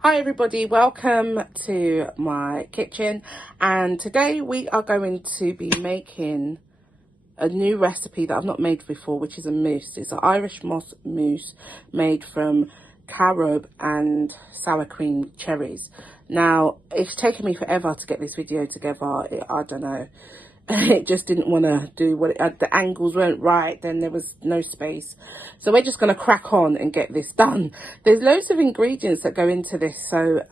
Hi everybody, welcome to my kitchen, and today we are going to be making a new recipe that I've not made before, which is a mousse. It's an Irish moss mousse made from carob and sour cream cherries. Now, it's taken me forever to get this video together. I don't know. It just didn't want to do what the angles weren't right, then there was no space, so we're just going to crack on and get this done. There's loads of ingredients that go into this, so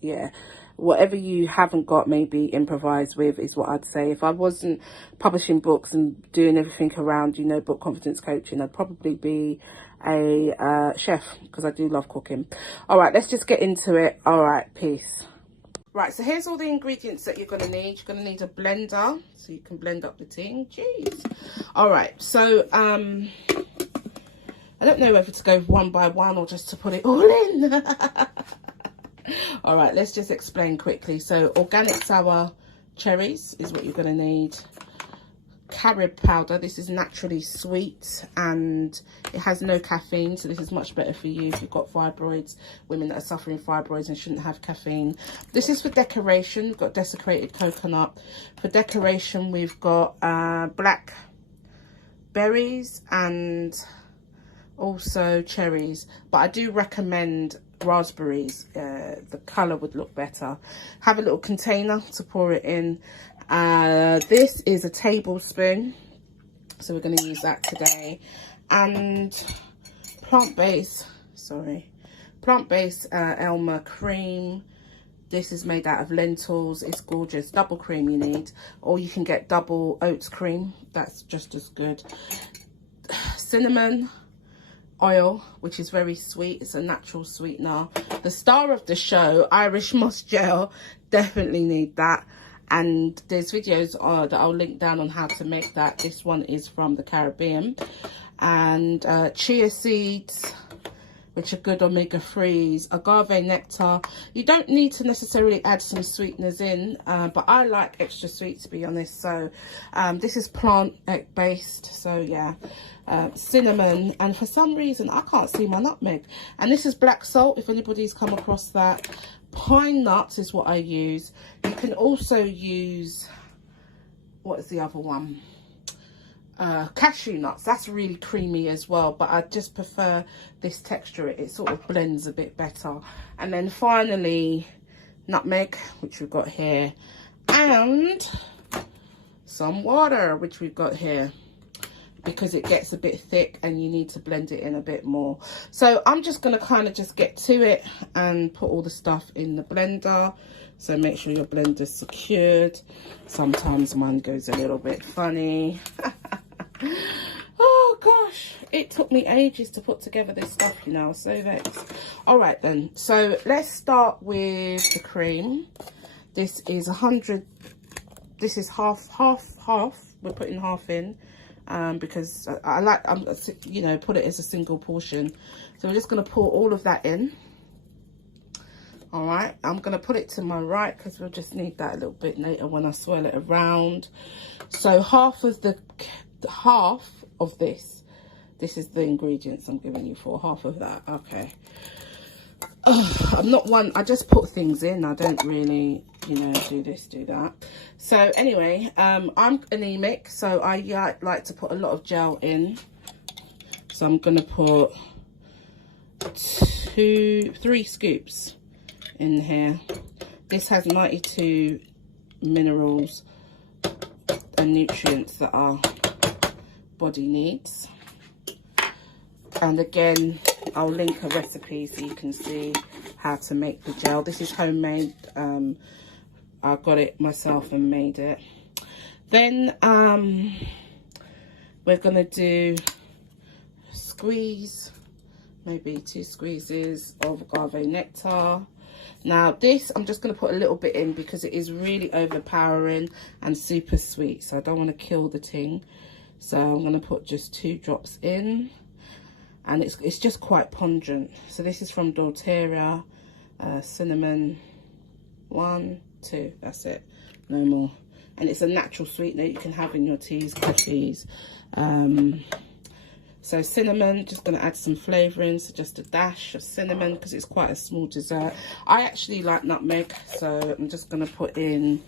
yeah, whatever you haven't got, maybe improvise with is what I'd say. If I wasn't publishing books and doing everything around, you know, book confidence coaching, I'd probably be a chef, because I do love cooking. All right, let's just get into it. All right, peace. Right, so here's all the ingredients that you're going to need. You're going to need a blender, so you can blend up the thing. Jeez. All right, so I don't know whether to go one by one or just to put it all in. All right, let's just explain quickly. So organic sour cherries is what you're going to need. Carob powder, this is naturally sweet and it has no caffeine, so this is much better for you if you've got fibroids, women that are suffering fibroids and shouldn't have caffeine. This is for decoration. We've got desiccated coconut. For decoration, we've got black berries and also cherries, but I do recommend raspberries. The color would look better. Have a little container to pour it in. This is a tablespoon, so we're going to use that today. And plant-based Elmer cream. This is made out of lentils. It's gorgeous. Double cream you need, or you can get double oats cream, that's just as good. Cinnamon oil, which is very sweet. It's a natural sweetener. The star of the show, Irish moss gel, definitely need that. And there's videos that I'll link down on how to make that. This one is from the Caribbean. And chia seeds, which are good omega-3s. Agave nectar. You don't need to necessarily add some sweeteners in, but I like extra sweet, to be honest. So this is plant-based, so yeah. Cinnamon, and for some reason I can't see my nutmeg. And this is black salt, if anybody's come across that. Pine nuts is what I use. You can also use, what is the other one? Cashew nuts. That's really creamy as well, but I just prefer this texture. It sort of blends a bit better. And then finally, nutmeg, which we've got here, and some water, which we've got here, because it gets a bit thick and you need to blend it in a bit more. So I'm just going to kind of just get to it and put all the stuff in the blender. So make sure your blender's secured. Sometimes mine goes a little bit funny. Oh gosh, it took me ages to put together this stuff, you know, so vexed. All right then, so let's start with the cream. This is 100, this is half. We're putting half in. Because I like, you know, put it as a single portion. So we're just going to pour all of that in. All right, I'm going to put it to my right because we'll just need that a little bit later when I swirl it around. So half of this is the ingredients I'm giving you for half of that. Okay. I'm not one, I just put things in. I don't really, you know, do this, do that. So anyway, I'm anemic, so I like to put a lot of gel in. So I'm going to put 3 scoops in here. This has 92 minerals and nutrients that our body needs. And again, I'll link a recipe so you can see how to make the gel. This is homemade. I got it myself and made it. Then we're going to do squeeze, maybe 2 squeezes of agave nectar. Now this, I'm just going to put a little bit in because it is really overpowering and super sweet. So I don't want to kill the thing. So I'm going to put just 2 drops in. And it's just quite pungent. So this is from doTERRA. Cinnamon, 1, 2, that's it, no more. And it's a natural sweetener you can have in your teas, coffees, So cinnamon, just going to add some flavouring, so just a dash of cinnamon because it's quite a small dessert. I actually like nutmeg, so I'm just going to put in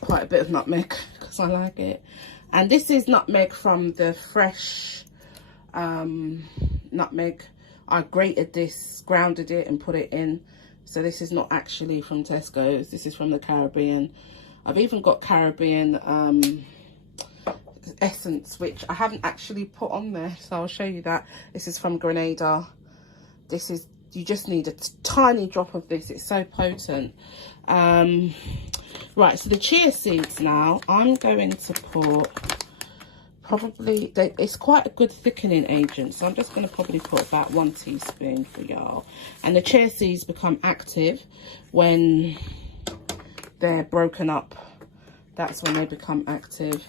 quite a bit of nutmeg because I like it. And this is nutmeg from the fresh nutmeg. I grated this, grounded it and put it in. So this is not actually from Tesco's, this is from the Caribbean. I've even got Caribbean essence, which I haven't actually put on there, so I'll show you that. This is from Grenada. This is, you just need a tiny drop of this, it's so potent. Right, so the chia seeds now, I'm going to put probably, it's quite a good thickening agent, so I'm just going to probably put about 1 teaspoon for y'all. And the chia seeds become active when they're broken up. That's when they become active.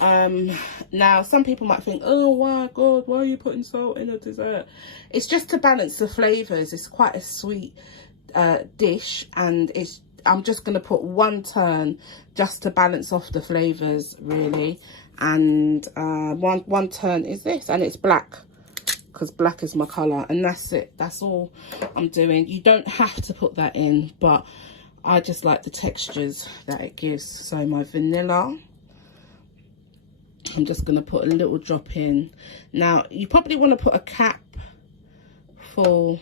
Now some people might think, oh my god, why are you putting salt in a dessert? It's just to balance the flavors. It's quite a sweet dish, and I'm just going to put 1 turn just to balance off the flavors, really. And one turn is this, and it's black because black is my color, and that's it. That's all I'm doing. You don't have to put that in, but I just like the textures that it gives. So my vanilla, I'm just going to put a little drop in. Now you probably want to put a cap full.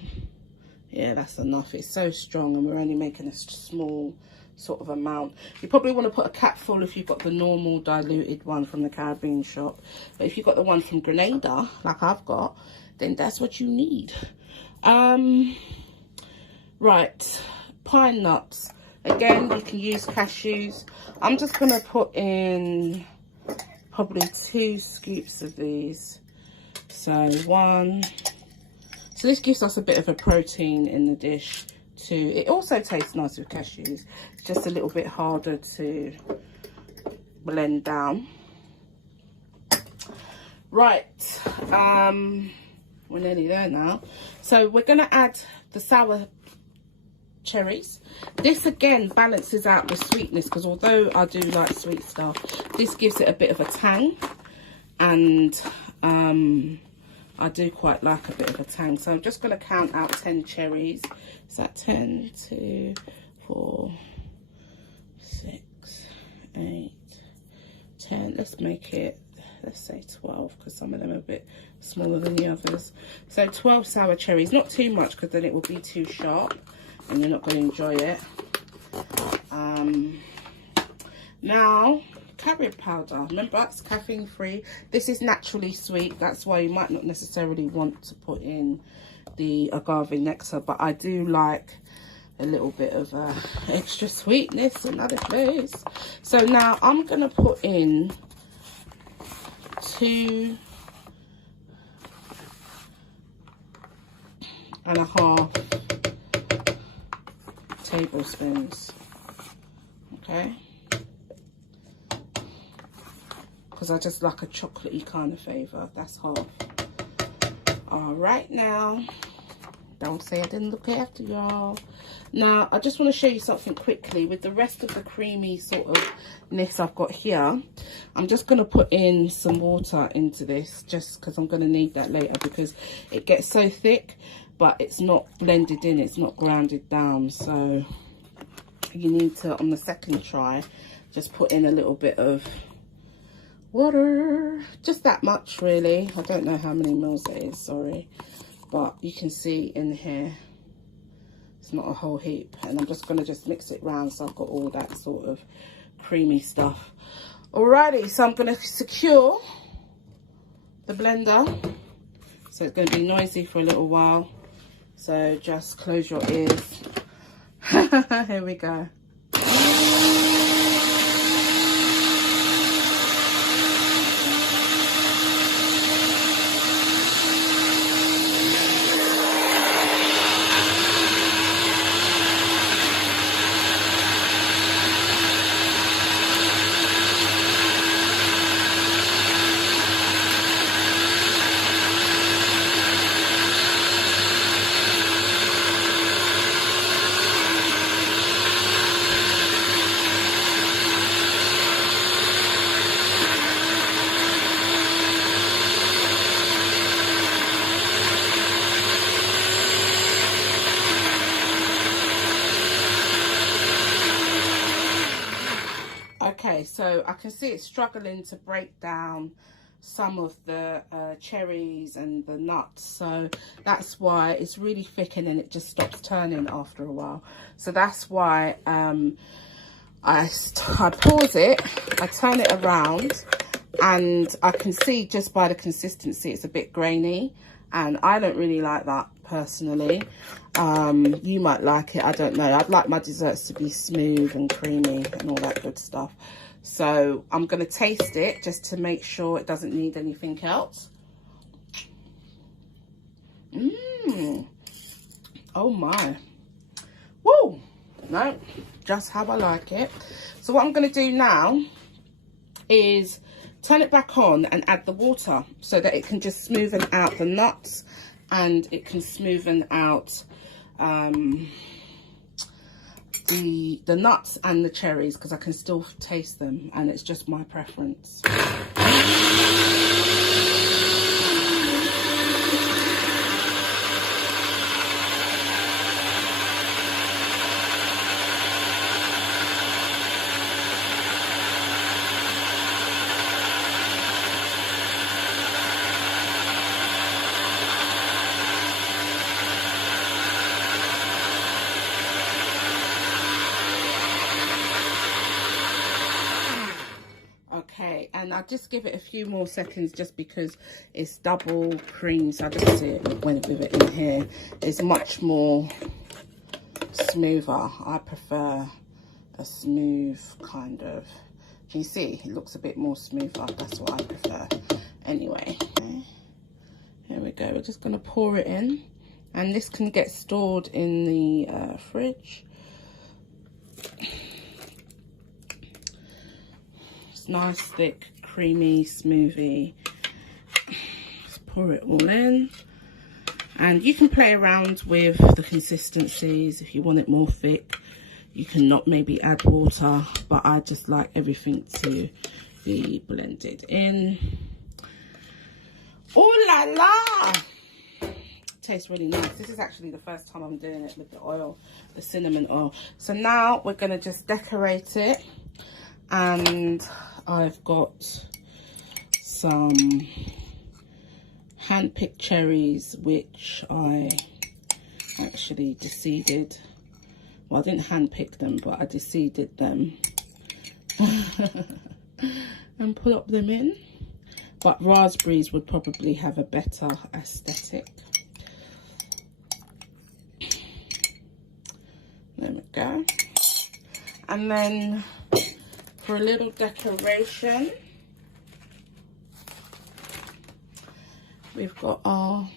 Yeah, that's enough. It's so strong, and we're only making a small sort of amount. You probably want to put a cap full if you've got the normal diluted one from the Caribbean shop, but if you've got the one from Grenada like I've got, then that's what you need. Right, pine nuts. Again, you can use cashews. I'm just going to put in probably 2 scoops of these. So 1. So this gives us a bit of a protein in the dish too. It also tastes nice with cashews. It's just a little bit harder to blend down. Right, we're nearly there now. So we're going to add the sour cherries. This again balances out the sweetness, because although I do like sweet stuff, this gives it a bit of a tang, and I do quite like a bit of a tang. So I'm just going to count out 10 cherries. Is that 10, 2, 4, 6, 8, 10. Let's make it, let's say 12, because some of them are a bit smaller than the others. So 12 sour cherries, not too much because then it will be too sharp and you're not going to enjoy it. Now, Carob powder, remember that's caffeine free. This is naturally sweet, that's why you might not necessarily want to put in the agave nectar, but I do like a little bit of extra sweetness in other place. So now I'm going to put in 2.5 tablespoons, okay, because I just like a chocolatey kind of flavour. That's half. All right, now don't say I didn't look after y'all. Now I just want to show you something quickly with the rest of the creamy sort of ness I've got here. I'm just going to put in some water into this, just because I'm going to need that later, because it gets so thick but it's not blended in, it's not grounded down. So you need to, on the second try, just put in a little bit of water, just that much really. I don't know how many mils it is, sorry, but you can see in here it's not a whole heap, and I'm just going to just mix it round so I've got all that sort of creamy stuff. Alrighty, so I'm going to secure the blender, so it's going to be noisy for a little while, so just close your ears. Here we go. Okay, so I can see it's struggling to break down some of the cherries and the nuts, so that's why it's really thick and then it just stops turning after a while. So that's why I pause it, I turn it around, and I can see just by the consistency it's a bit grainy, and I don't really like that personally. You might like it, I don't know. I'd like my desserts to be smooth and creamy and all that good stuff. So I'm going to taste it just to make sure it doesn't need anything else. Oh my. Woo! No, just how I like it. So what I'm going to do now is turn it back on and add the water so that it can just smoothen out the nuts and it can smoothen out the nuts and the cherries, because I can still taste them and it's just my preference. Okay, and I'll just give it a few more seconds just because it's double cream, so I just see it went with it in here. It's much more smoother. I prefer a smooth kind of, can you see? It looks a bit more smoother. That's what I prefer. Anyway, okay. Here we go. We're just going to pour it in, and this can get stored in the fridge. Nice thick creamy smoothie. Just pour it all in, and you can play around with the consistencies. If you want it more thick, you can not maybe add water, but I just like everything to be blended in. Oh la la, tastes really nice. This is actually the first time I'm doing it with the oil, the cinnamon oil. So now we're going to just decorate it, and I've got some hand-picked cherries, which I actually de-seeded. Well, I didn't hand-pick them, but I de-seeded them and put them in. But raspberries would probably have a better aesthetic. There we go. And then for a little decoration, we've got our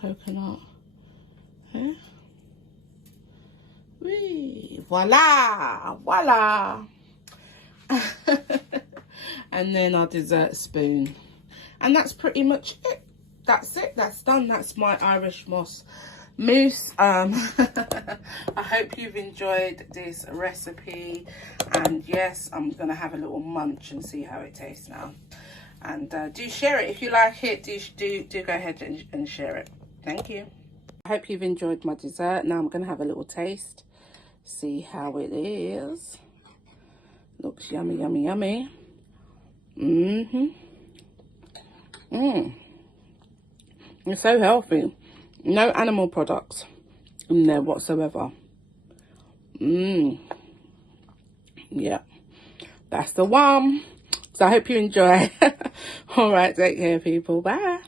coconut here. Whee! Voila! Voila! And then our dessert spoon. And that's pretty much it. That's it. That's done. That's my Irish moss mousse. I hope you've enjoyed this recipe, and yes, I'm gonna have a little munch and see how it tastes now. And do share it if you like it. Do go ahead and share it. Thank you. I hope you've enjoyed my dessert. Now I'm gonna have a little taste, see how it is. Looks yummy, yummy, yummy. It's so healthy. No animal products in there whatsoever. Yeah, that's the one. So I hope you enjoy. All right, take care, people. Bye.